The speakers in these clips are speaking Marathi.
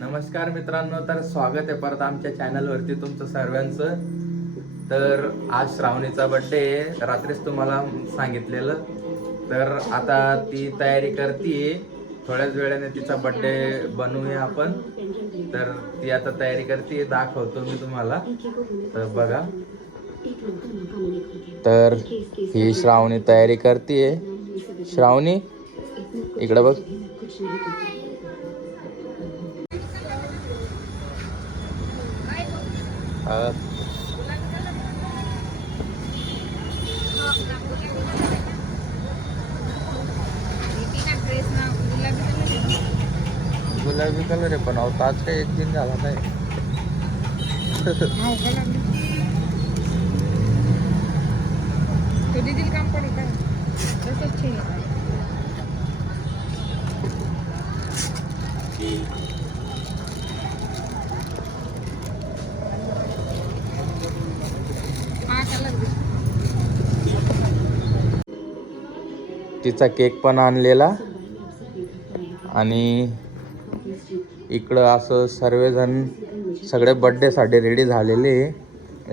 नमस्कार मित्रांनो, तर स्वागत आहे परत आमच्या चॅनलवरती तुमचं सर्वांचं. तर आज श्रावणीचा बड्डे आहे, रात्रीच तुम्हाला सांगितलेलं. तर आता ती तयारी करते, थोड्याच वेळाने तिचा बड्डे बनवूया आपण. तर ती आता तयारी करते, दाखवतो मी तुम्हाला. तर बघा, तर ही श्रावणी तयारी करते. श्रावणी इकडे बघ. गुलाबी कलर आहे, पण आज काही एक दिन झाला नाही. काम पडेल का तसंच तिचा केक पण आणलेला आणि इकडं असं सर्वजण सगळे बड्डेसाठी रेडी झालेले.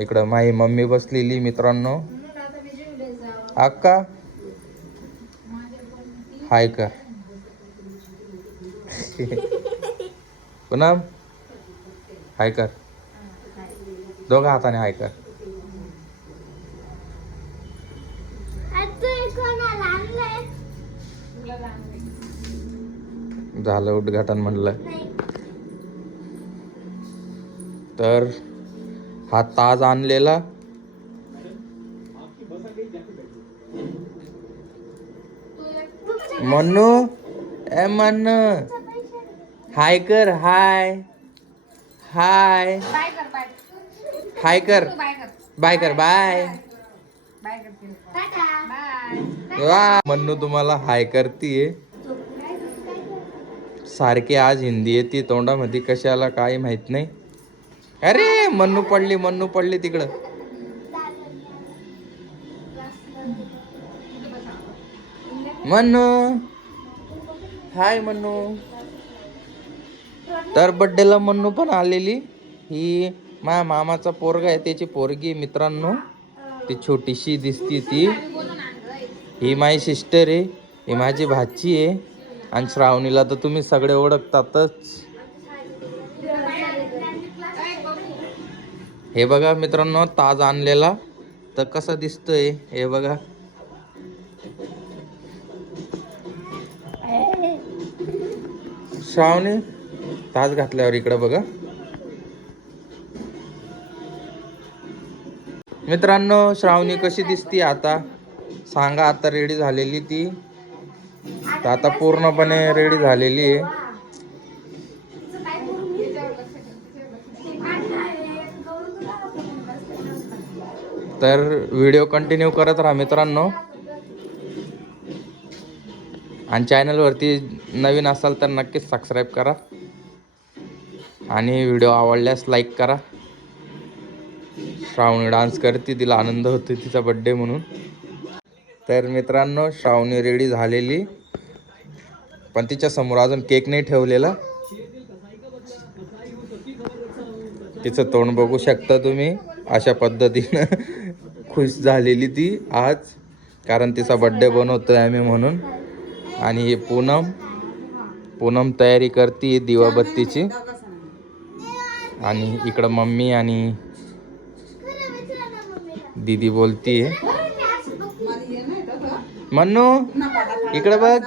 इकडं माझी मम्मी बसलेली मित्रांनो. अक्का हाय कर. पुनम हाय कर, दोघा हाताने हाय कर. झालं उद्घाटन म्हणलं. तर हा ताज आणलेला. मन्नू ए मन्नू हाय कर. हाय हाय हाय कर. बाय कर. बाय. वा मन्नू तुम्हाला हाय करतीये. सारखी आज हिंदी येते तोंडामध्ये, कशाला काय माहित नाही. अरे मन्नू पडली तिकडं. मन्नू हाय मन्नू. तर बड्डेला मन्नू पण आलेली. ही माझ्या मामाचा पोरगा आहे, त्याची पोरगी मित्रांनो. ती छोटीशी दिसती ती. ही माझी सिस्टर आहे, ही माझी भाची आहे. आणि श्रावणीला तर तुम्ही सगळे ओळखतातच. हे बघा मित्रांनो, ताज आणलेला. तर कसा दिसतोय हे बघा. श्रावणी ताज घातल्यावर इकडं बघा मित्रांनो. श्रावणी कशी दिसती आता सांगा. आता रेडी झालेली ती, तर आता पूर्णपणे रेडी झालेली आहे. तर व्हिडिओ कंटिन्यू करत राहा मित्रांनो. आणि चॅनलवरती नवीन असाल तर नक्कीच सबस्क्राईब करा आणि व्हिडिओ आवडल्यास लाईक करा. श्रावणी डान्स करते, तिला आनंद होतो तिचा बड्डे म्हणून. तर मित्रांनो श्रावणी रेडी झालेली, पण तिच्या समोर अजून केक नाही ठेवलेला. तिचं तोंड बघू शकता तुम्ही. अशा पद्धतीनं खुश झालेली ती आज, कारण तिचा बड्डे बनवतोय आम्ही म्हणून. आणि हे पूनम तयारी करते दिवाबत्तीची. आणि इकडं मम्मी आणि दीदी बोलतीये. मन्नू इकडं बघ.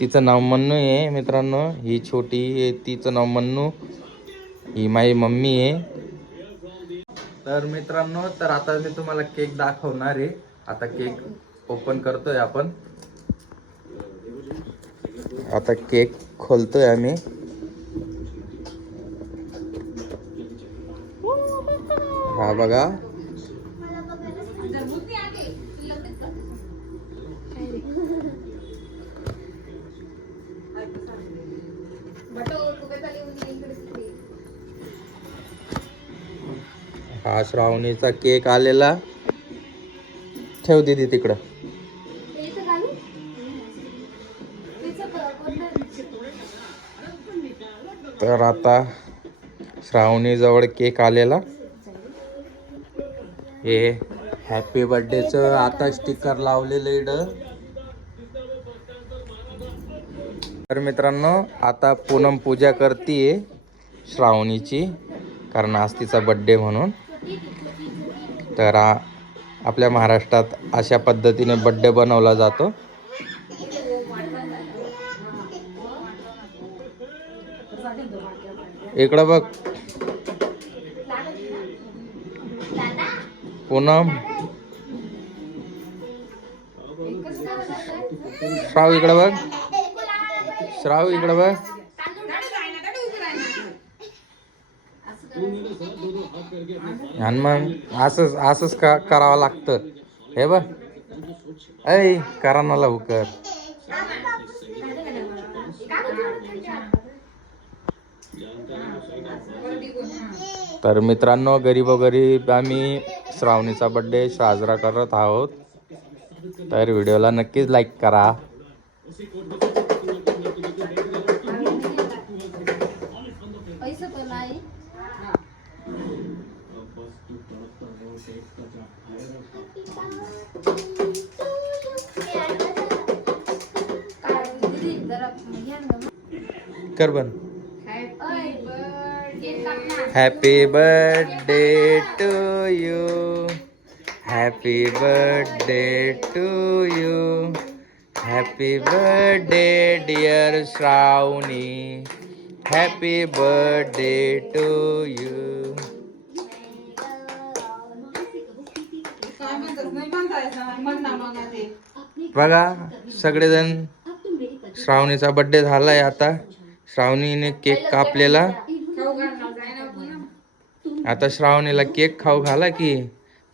तिचं नाव मन्नू आहे मित्रांनो. ही छोटी आहे, तिचं नाव मन्नू. ही माझी मम्मी आहे. तर मित्रांनो, तर आता मी तुम्हाला केक दाखवणार आहे. आता केक ओपन करतोय आपण. आता केक खोलतोय आम्ही. हा बघा. हा श्रावणीचा केक आलेला. ठेव दीदी तिकडं. तर आता श्रावणी जवळ केक आलेला. हे हॅपी बर्थडेचं आता स्टिकर लावलेलं इकडं. तर मित्रांनो आता पूनम पूजा करतीये श्रावणीची, कारण आज तिचा बर्थडे म्हणून. तर आपल्या महाराष्ट्रात अशा पद्धतीने बर्थडे बनवला जातो. इकडं बघ पूनम, श्राव इकडं बघ, श्राव इकडं बघ. आणि मग असंच करावं लागतं. हे बघ ऐ करा ना लवकर. तर मित्रांनो गरीब आम्ही श्रावणीचा बर्थडे साजरा करत आहोत. तर व्हिडिओला नक्कीच लाईक करा. कर बन. Happy birthday to you, happy birthday to you, happy birthday dear Shravani, happy birthday to you. बघा सगळेजण, श्रावणीचा बर्थडे झालाय. आता श्रावणीने केक कापलेला. आता श्रावणीला केक खाऊ घाला की.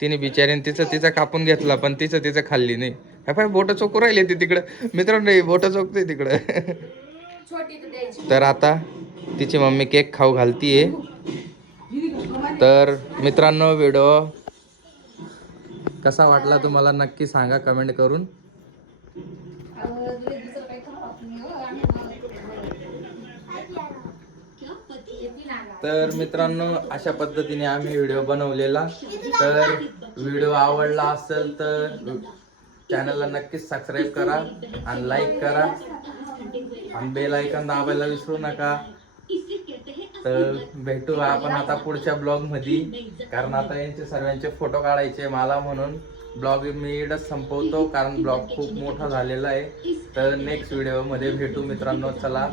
तिने बिचारीने तिचा कापून घेतला, पण तिचं खाल्ली नाही. पाय बोट चोकू राहिले ती तिकडं. मित्रांनो बोट चोकते तिकडं. तर आता तिची मम्मी केक खाऊ घालतीये. तर मित्रांनो व्हिडिओ कसा वाटला तुम्हाला नक्की सांगा कमेंट करून. तर मित्रांनो अशा पद्धतीने आम्ही व्हिडिओ बनवलेला. तर व्हिडिओ आवडला असेल तर चॅनलला नक्कीच सबस्क्राईब करा आणि लाईक करा आणि बेल आयकॉन दाबायला विसरू नका. तर भेटू आपण आता पुढच्या ब्लॉग मध्ये, कारण आता यांचे सर्वांचे फोटो काढायचे मला, म्हणून ब्लॉग मी इकडंच संपवतो कारण ब्लॉग खूप मोठा झालेला आहे. तर नेक्स्ट व्हिडिओ मध्ये भेटू मित्रांनो. चला.